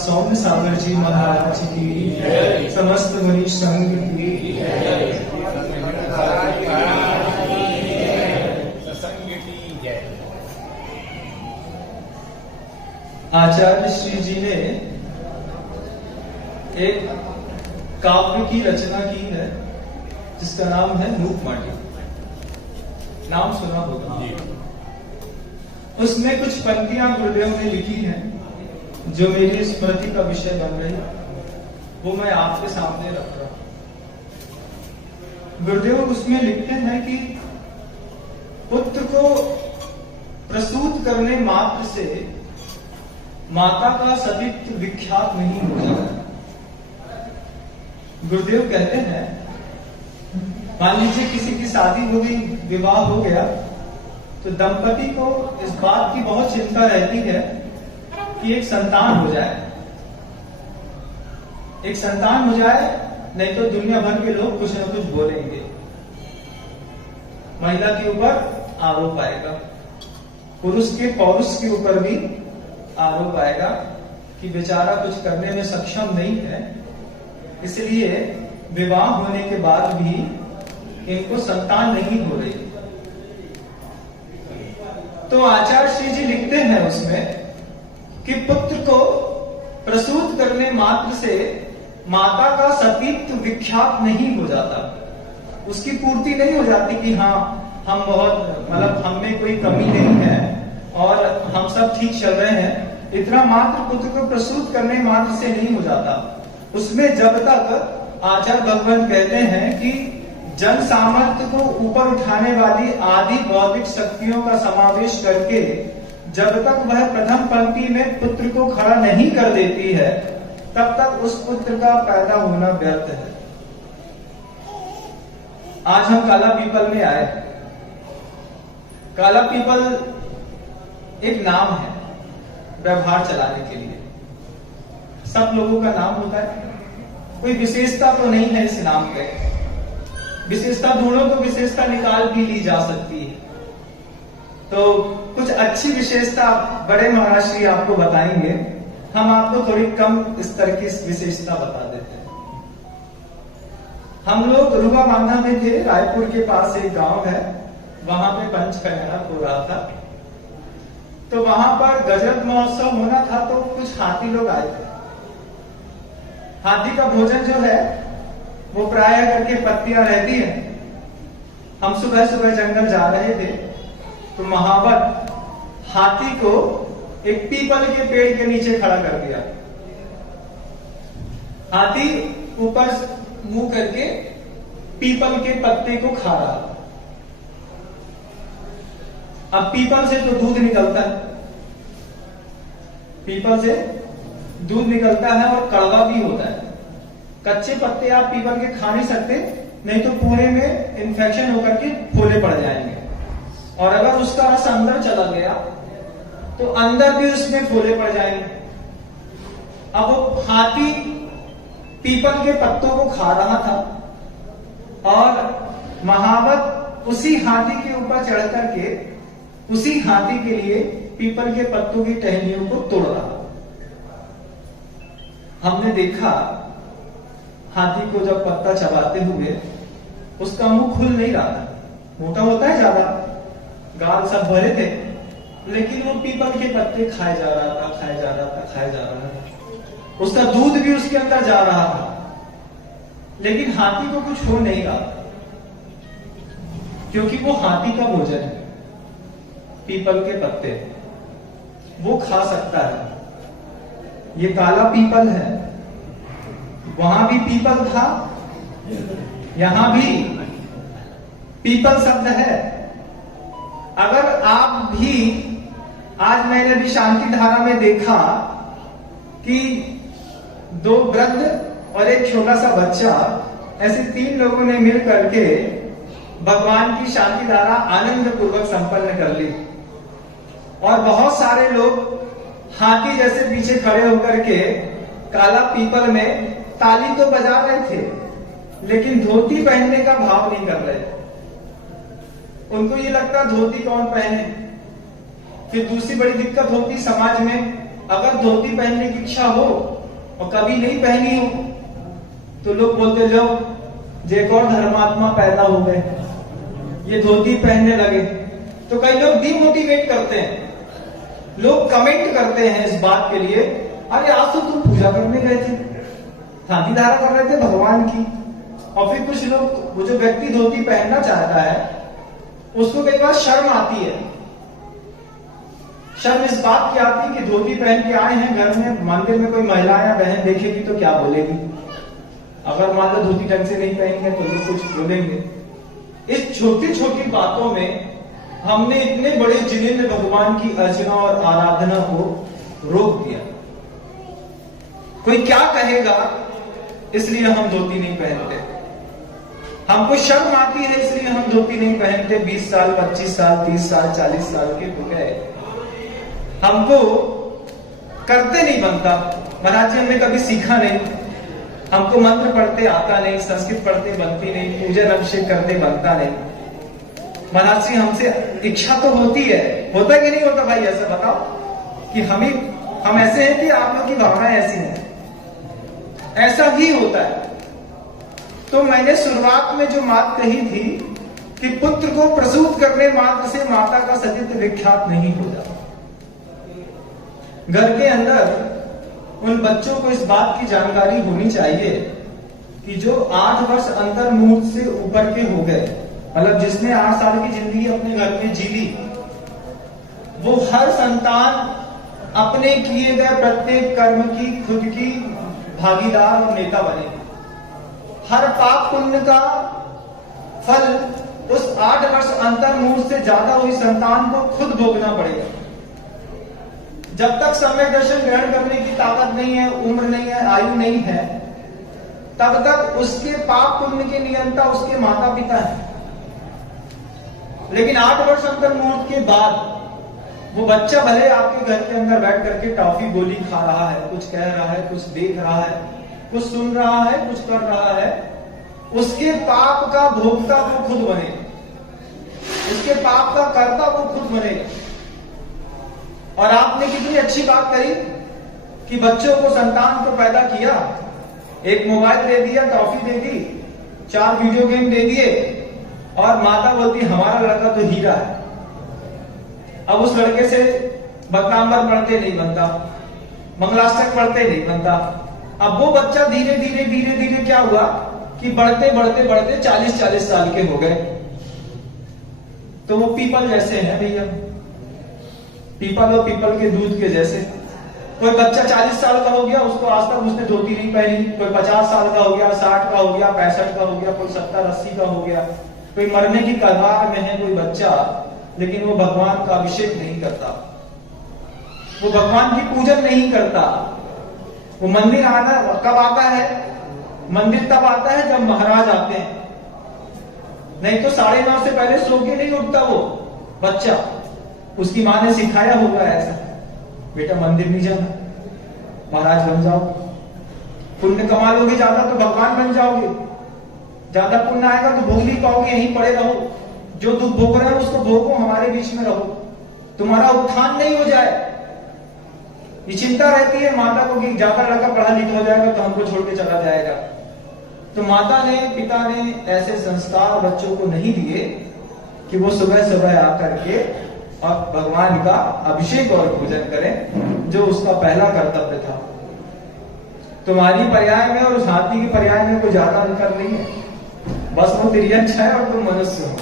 सौम्य सागर जी महाराज की, समस्त मुनि संघ की, आचार्य श्री जी ने एक काव्य की रचना की है जिसका नाम है मूक माटी। नाम सुना होगा। उसमें कुछ पंक्तियां गुरुदेव ने लिखी हैं जो मेरी स्मृति का विषय बन रही, वो मैं आपके सामने रख रहा हूं। गुरुदेव उसमें लिखते हैं कि पुत्र को प्रसूत करने मात्र से माता का सतीत्व विख्यात नहीं हो जाता। गुरुदेव कहते हैं, मान लीजिए किसी की शादी हो गई, विवाह हो गया, तो दंपति को इस बात की बहुत चिंता रहती है कि एक संतान हो जाए, एक संतान हो जाए, नहीं तो दुनिया भर के लोग कुछ न कुछ बोलेंगे, महिला के ऊपर आरोप आएगा, पुरुष के पौरुष के ऊपर भी आरोप आएगा कि बेचारा कुछ करने में सक्षम नहीं है, इसलिए विवाह होने के बाद भी इनको संतान नहीं हो रही। तो आचार्य श्री जी लिखते हैं उसमें कि पुत्र को प्रसूत करने मात्र से माता का सतीत्व विख्यात नहीं हो जाता, उसकी पूर्ति नहीं हो जाती कि हाँ हम बहुत मतलब हम में कोई कमी नहीं है और हम सब ठीक चल रहे हैं। इतना मात्र पुत्र को प्रसूत करने मात्र से नहीं हो जाता। उसमें जब तक आचार्य भगवान कहते हैं कि जन सामर्थ्य को ऊपर उठाने वाली आदि बौद्धिक शक्तियों का समावेश करके जब तक वह प्रथम पंक्ति में पुत्र को खड़ा नहीं कर देती है, तब तक उस पुत्र का पैदा होना व्यर्थ है। आज हम काला पीपल में आए। काला पीपल एक नाम है व्यवहार चलाने के लिए, सब लोगों का नाम होता है, कोई विशेषता तो नहीं है इस नाम पे। विशेषता ढूंढो तो विशेषता निकाल भी ली जा सकती है। तो कुछ अच्छी विशेषता बड़े महाराज श्री आपको बताएंगे, हम आपको थोड़ी कम स्तर की विशेषता बता देते हैं। हम लोग रुआ बांधा में थे, रायपुर के पास एक गांव है, वहां पे पंचकन्या हो रहा था। तो वहां पर गजब महोत्सव होना था, तो कुछ हाथी लोग आए थे। हाथी का भोजन जो है वो प्राय करके पत्तियां रहती है। हम सुबह सुबह जंगल जा रहे थे, तो महावत हाथी को एक पीपल के पेड़ के नीचे खड़ा कर दिया। हाथी ऊपर मुंह करके पीपल के पत्ते को खा रहा। अब पीपल से तो दूध निकलता है, पीपल से दूध निकलता है और कड़वा भी होता है। कच्चे पत्ते आप पीपल के खा नहीं सकते, नहीं तो पूरे में इन्फेक्शन होकर के फोले पड़ जाएंगे, और अगर उसका रस अंदर चला गया तो अंदर भी उसमें फोले पड़ जाएंगे। अब वो हाथी पीपल के पत्तों को खा रहा था और महावत उसी हाथी के ऊपर चढ़ करके उसी हाथी के लिए पीपल के पत्तों की टहनियों को तोड़ रहा। हमने देखा हाथी को जब पत्ता चबाते हुए उसका मुंह खुल नहीं रहा था, मोटा होता है ज्यादा, गाल सब भरे थे, लेकिन वो पीपल के पत्ते खाए जा रहा था, खाए जा रहा था, खाए जा रहा था। उसका दूध भी उसके अंदर जा रहा था, लेकिन हाथी को कुछ हो नहीं रहा, क्योंकि वो हाथी का भोजन है, पीपल के पत्ते वो खा सकता है। ये काला पीपल है, वहां भी पीपल था, यहां भी पीपल शब्द है। अगर आप भी, आज मैंने भी शांति धारा में देखा कि दो वृद्ध और एक छोटा सा बच्चा, ऐसे 3 लोगों ने मिल करके भगवान की शांति धारा आनंद पूर्वक संपन्न कर ली, और बहुत सारे लोग हाथी जैसे पीछे खड़े होकर के काला पीपल में ताली तो बजा रहे थे, लेकिन धोती पहनने का भाव नहीं कर रहे। उनको ये लगता धोती कौन पहने। फिर दूसरी बड़ी दिक्कत होती समाज में, अगर धोती पहनने की इच्छा हो और कभी नहीं पहनी हो तो लोग बोलते लो जे एक और धर्मात्मा पैदा हो गए, ये धोती पहनने लगे। तो कई लोग डिमोटिवेट करते हैं, लोग कमेंट करते हैं इस बात के लिए, अरे आज तो तुम पूजा करने गए थे, थाती धारा कर रहे थे भगवान की। और फिर कुछ लोग, वो जो व्यक्ति धोती पहनना चाहता है उसको कई बार शर्म आती है। शर्म इस बात की आती है कि धोती पहन के आए हैं घर में, मंदिर में कोई महिला या बहन देखेगी तो क्या बोलेगी। अगर मान लो धोती ढंग से नहीं पहनेंगे तो लोग कुछ बोलेंगे। इस छोटी छोटी बातों में हमने इतने बड़े जिनेंद्र भगवान की अर्चना और आराधना को रोक दिया। कोई क्या कहेगा इसलिए हम धोती नहीं पहनते, हमको शर्म आती है इसलिए हम धोती नहीं पहनते। 20 साल 25 साल 30 साल 40 साल के हो गए, हमको करते नहीं बनता। महाराज जी हमने कभी सीखा नहीं, हमको मंत्र पढ़ते आता नहीं, संस्कृत पढ़ते बनती नहीं, पूजन अभिषेक करते बनता नहीं। महाराज जी हमसे इच्छा तो होती है, होता कि नहीं होता भाई? ऐसा बताओ कि हम ऐसे हैं कि आप लोग की भावनाएं ऐसी हैं? ऐसा ही होता है। तो मैंने शुरुआत में जो बात कही थी कि पुत्र को प्रसूत करने मात्र से माता का सतीत्व विख्यात नहीं हो जाता। घर के अंदर उन बच्चों को इस बात की जानकारी होनी चाहिए कि जो 8 वर्ष अंतर मुहूर्त से ऊपर के हो गए, मतलब जिसने 8 साल की जिंदगी अपने घर में जी ली, वो हर संतान अपने किए गए प्रत्येक कर्म की खुद की भागीदार और नेता बने। हर पाप पुण्य का फल उस 8 वर्ष अंतर मुहूर्त से ज्यादा हुई संतान को खुद भोगना पड़ेगा। जब तक सम्यक दर्शन ग्रहण करने की ताकत नहीं है, उम्र नहीं है, आयु नहीं है, तब तक उसके पाप पुण्य के नियंता उसके माता पिता हैं। लेकिन 8 वर्ष अंतर मुहूर्त के बाद वो बच्चा भले आपके घर के अंदर बैठ करके टॉफी गोली खा रहा है, कुछ कह रहा है, कुछ देख रहा है, कुछ सुन रहा है, कुछ कर रहा है, उसके पाप का भोक्ता वो खुद बने, उसके पाप का कर्ता वो खुद बनेगा। और आपने कितनी अच्छी बात कही कि बच्चों को, संतान को पैदा किया, एक मोबाइल दे दिया, टॉफी दे दी, 4 वीडियो गेम दे दिए, और माता बोलती हमारा लड़का तो हीरा है। अब उस लड़के से बदनामर पढ़ते नहीं बनता, मंगलाष्टक पढ़ते नहीं बनता। अब वो बच्चा धीरे धीरे धीरे धीरे क्या हुआ कि बढ़ते बढ़ते बढ़ते 40-40 साल के हो गए। तो वो पीपल जैसे हैं भैया, पीपल और पीपल के दूध के जैसे। कोई बच्चा 40 साल का हो गया, उसको आज तक उसने धोती नहीं पहनी। कोई 50 साल का हो गया, 60 का हो गया, 65 का हो गया, कोई 70-80 का हो गया, कोई मरने की कगार में है कोई बच्चा, लेकिन वो भगवान का अभिषेक नहीं करता, वो भगवान की पूजन नहीं करता। वो मंदिर आना कब आता है? मंदिर तब आता है जब महाराज आते हैं, नहीं तो 9:30 से पहले सो के नहीं उठता वो बच्चा। उसकी माँ ने सिखाया होगा ऐसा, बेटा मंदिर नहीं जाना, महाराज बन जाओ, पुण्य कमा लोगे ज्यादा तो भगवान बन जाओगे, ज्यादा पुण्य आएगा तो भोग नहीं पाओगे, यहीं पड़े रहो, जो दुख भोग रहे हो उसको भोगो, हमारे बीच में रहो, तुम्हारा उत्थान नहीं हो जाए। ये चिंता रहती है माता को कि ज्यादा लड़का पढ़ा लिखा हो जाएगा तो हमको छोड़ के चला जाएगा। तो माता ने, पिता ने ऐसे संस्कार बच्चों को नहीं दिए कि वो सुबह सुबह आकर के और भगवान का अभिषेक और पूजन करें, जो उसका पहला कर्तव्य था। तुम्हारी पर्याय में और उस हाथी की पर्याय में कोई ज्यादा अंतर नहीं है, बस वो तिर्यंच है और तुम मनुष्य हो।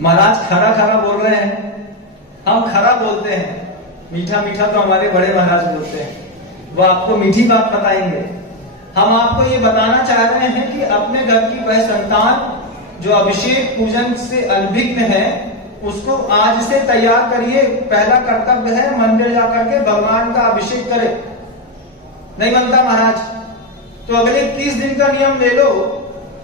महाराज खरा खरा बोल रहे हैं, हम खरा बोलते हैं, मीठा मीठा तो हमारे बड़े महाराज बोलते हैं, वो आपको मीठी बात बताएंगे। हम आपको ये बताना चाह रहे हैं कि अपने घर की वह संतान जो अभिषेक पूजन से अनभिज्ञ है, उसको आज से तैयार करिए। पहला कर्तव्य है मंदिर जाकर के भगवान का अभिषेक करे। नहीं बनता महाराज तो अगले 30 दिन का नियम ले लो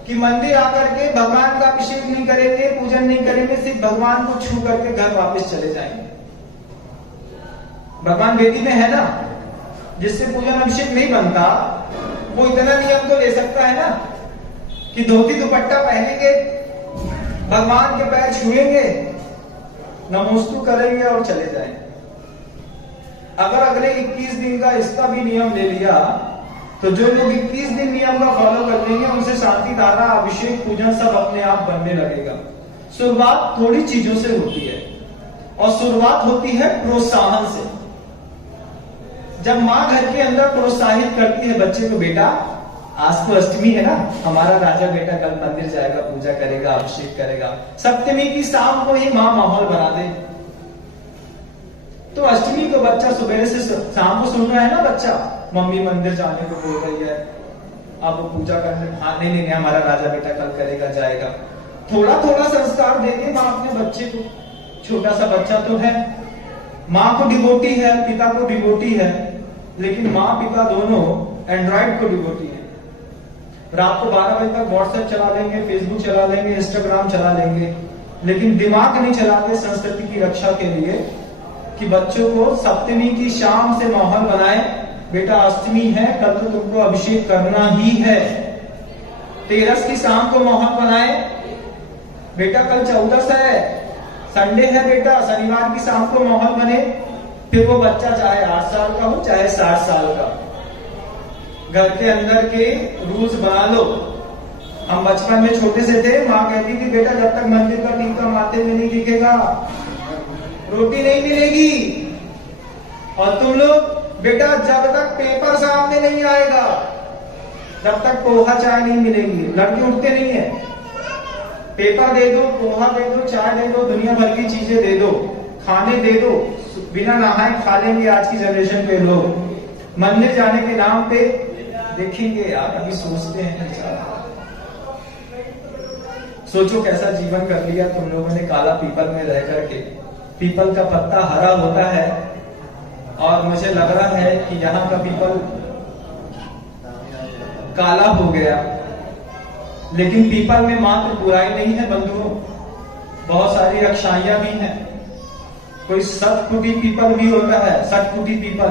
कि मंदिर आकर के भगवान का अभिषेक नहीं करेंगे, पूजन नहीं करेंगे, सिर्फ भगवान को छू करके घर वापस चले जाएंगे। भगवान वेदी में है ना, जिससे पूजन अभिषेक नहीं बनता वो इतना नियम तो ले सकता है ना कि धोती दुपट्टा पहनेंगे, भगवान के पैर छुएंगे, नमोस्तु करेंगे और चले जाएंगे। अगर अगले 21 दिन का इसका भी नियम ले लिया तो जो लोग 21 दिन नियम का फॉलो कर लेंगे उनसे शांति धारा, अभिषेक, पूजन सब अपने आप बनने लगेगा। शुरुआत थोड़ी चीजों से होती है और शुरुआत होती है प्रोत्साहन से। जब माँ घर के अंदर प्रोत्साहित करती है बच्चे को, बेटा आज तो अष्टमी है ना, हमारा राजा बेटा कल मंदिर जाएगा, पूजा करेगा, अभिषेक करेगा। सप्तमी की शाम को ही माँ माहौल बना दे तो अष्टमी को बच्चा सुबह से शाम को सुन रहा है ना, बच्चा मम्मी मंदिर जाने को बोल रही है, अब वो पूजा करने, हाँ नहीं हमारा राजा बेटा कल करेगा, जाएगा। थोड़ा थोड़ा संस्कार देंगे माँ अपने बच्चे को। छोटा सा बच्चा तो है, माँ को डिवोटी है, पिता को डिवोटी है, लेकिन माँ पिता दोनों एंड्रॉइड को डिवोटी है। रात को 12 बजे तक व्हाट्सएप चला लेंगे, फेसबुक चला लेंगे, इंस्टाग्राम चला लेंगे, लेकिन दिमाग नहीं चलाते संस्कृति की रक्षा के लिए कि बच्चों को सप्तमी की शाम से माहौल बनाए। बेटा अष्टमी है, कल तो तुमको अभिषेक करना ही है। 13 की शाम को माहौल बनाए, बेटा कल 14 है, संडे है बेटा, शनिवार की शाम को माहौल बने। फिर वो बच्चा चाहे 8 साल का हो चाहे 60 साल का, घर के अंदर के रूल्स बना लो। हम बचपन में छोटे से थे, माँ कहती थी बेटा जब तक मंदिर का टीका माथे में नहीं दिखेगा रोटी नहीं मिलेगी। और तुम लोग बेटा जब तक पेपर सामने नहीं आएगा तब तक पोहा चाय नहीं मिलेगी। लड़के उठते नहीं है, पेपर दे दो, पोहा दे दो, चाय दे दो, दुनिया भर की चीजें दे दो, खाने दे दो, बिना नहाए खा लेंगे आज की जनरेशन के लोग। मंदिर जाने के नाम पे देखेंगे यार, अभी सोचते हैं सोचो कैसा जीवन कर लिया तुम लोगों ने काला पीपल में रह करके। पीपल का पत्ता हरा होता है और मुझे लग रहा है कि यहाँ का पीपल काला हो गया, लेकिन पीपल में मात्र बुराई नहीं है बंधुओं, बहुत सारी अच्छाइयां भी हैं। कोई सतकुटी पीपल भी होता है, सतकुटी पीपल,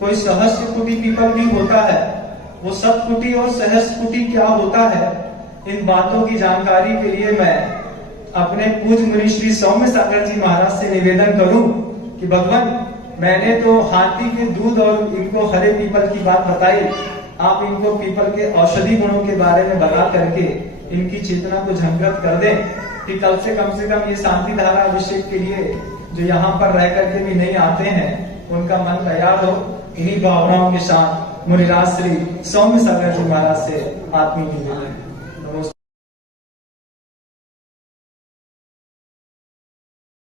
कोई सहस्त्रकुटी पीपल भी होता है। वो सतकुटी और सहस्त्रकुटी क्या होता है, इन बातों की जानकारी के लिए मैं अपने पूज्य मुनि श्री सौम्य सागर जी महाराज से निवेदन करूं कि भगवान मैंने तो हाथी के दूध और इनको हरे पीपल की बात बताई, आप इनको पीपल के औषधि गुणों के बारे में बता करके इनकी चेतना को जागृत कर दें कि कल से कम ये शांति धारा अभिषेक के लिए जो यहाँ पर रह करके भी नहीं आते हैं उनका मन तैयार हो। इन्हीं भावनाओं के साथ मुनिराज श्री सौम्य सागर जी महाराज से आत्मीय निवेदन।